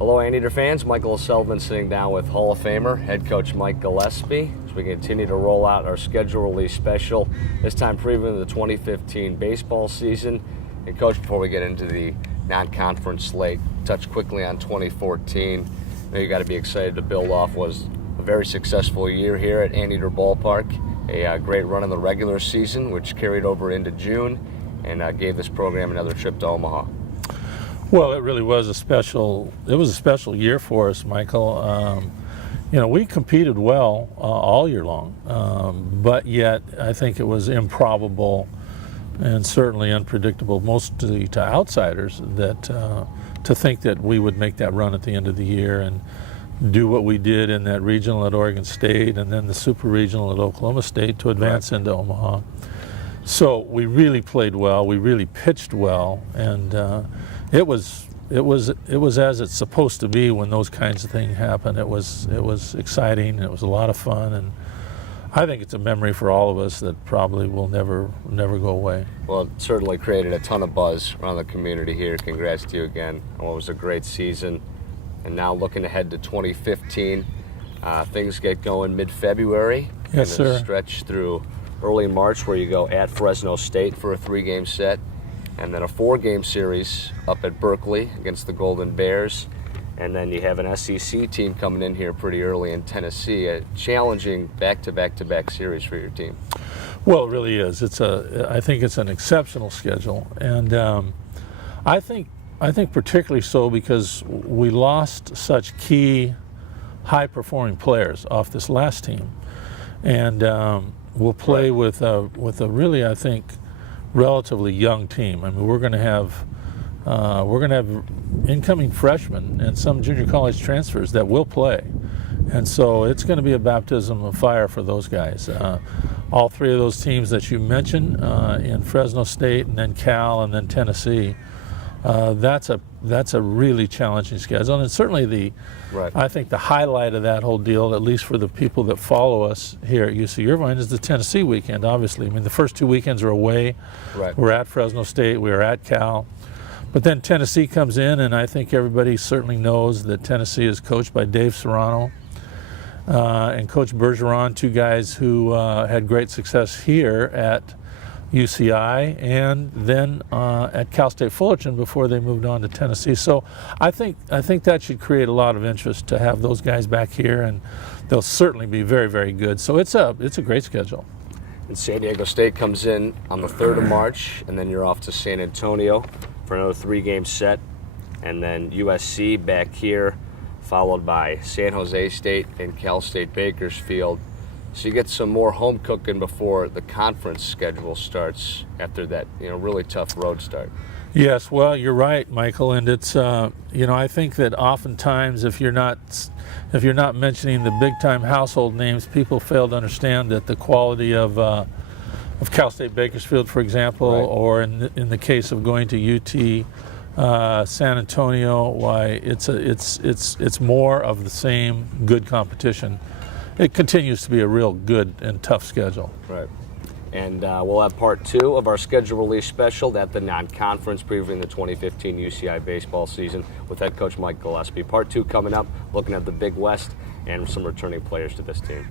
Hello, Anteater fans. Michael Sullivan sitting down with Hall of Famer head coach Mike Gillespie as we continue to roll out our schedule release special, this time previewing the 2015 baseball season. And Coach, before we get into the non-conference slate, touch quickly on 2014. I know you got to be excited to build off was a very successful year here at Anteater Ballpark, a great run in the regular season, which carried over into June and gave this program another trip to Omaha. Well, it really was a special year for us, Michael. We competed well all year long, but yet I think it was improbable and certainly unpredictable, mostly to outsiders, that to think that we would make that run at the end of the year and do what we did in that regional at Oregon State and then the super regional at Oklahoma State to advance into Omaha. So we really played well, we really pitched well, and it was as it's supposed to be when those kinds of things happen. It was exciting, and it was a lot of fun, and I think it's a memory for all of us that probably will never go away. Well, it certainly created a ton of buzz around the community here. Congrats to you again on what was a great season. And now looking ahead to 2015, things get going mid-February. Yes, and sir. Stretch through early March, where you go at Fresno State for a 3-game set, and then a 4-game series up at Berkeley against the Golden Bears. And then you have an SEC team coming in here pretty early in Tennessee, a challenging back-to-back series for your team. Well, it really is. I think it's an exceptional schedule, and I think particularly so because we lost such key, high-performing players off this last team, and we'll play with a really, I think, relatively young team. I mean, we're going to have incoming freshmen and some junior college transfers that will play, and so it's going to be a baptism of fire for those guys. All three of those teams that you mentioned in Fresno State and then Cal and then Tennessee, that's a really challenging schedule, and certainly I think the highlight of that whole deal, at least for the people that follow us here at UC Irvine, is the Tennessee weekend. Obviously, I mean, the first 2 weekends are away. Right. We're at Fresno State, we're at Cal, but then Tennessee comes in, and I think everybody certainly knows that Tennessee is coached by Dave Serrano and Coach Bergeron, two guys who had great success here at UCI and then at Cal State Fullerton before they moved on to Tennessee. So I think that should create a lot of interest to have those guys back here, and they'll certainly be very, very good. So it's a great schedule. And San Diego State comes in on the 3rd of March, and then you're off to San Antonio for another 3-game set, and then USC back here, followed by San Jose State and Cal State Bakersfield. So you get some more home cooking before the conference schedule starts after that, really tough road start. Yes, well, you're right, Michael, and it's I think that oftentimes if you're not mentioning the big-time household names, people fail to understand that the quality of Cal State Bakersfield, for example, right, or in the case of going to UT San Antonio, why it's more of the same good competition. It continues to be a real good and tough schedule. Right. And we'll have part 2 of our schedule release special at the non-conference previewing the 2015 UCI baseball season with head coach Mike Gillespie. Part 2 coming up, looking at the Big West and some returning players to this team.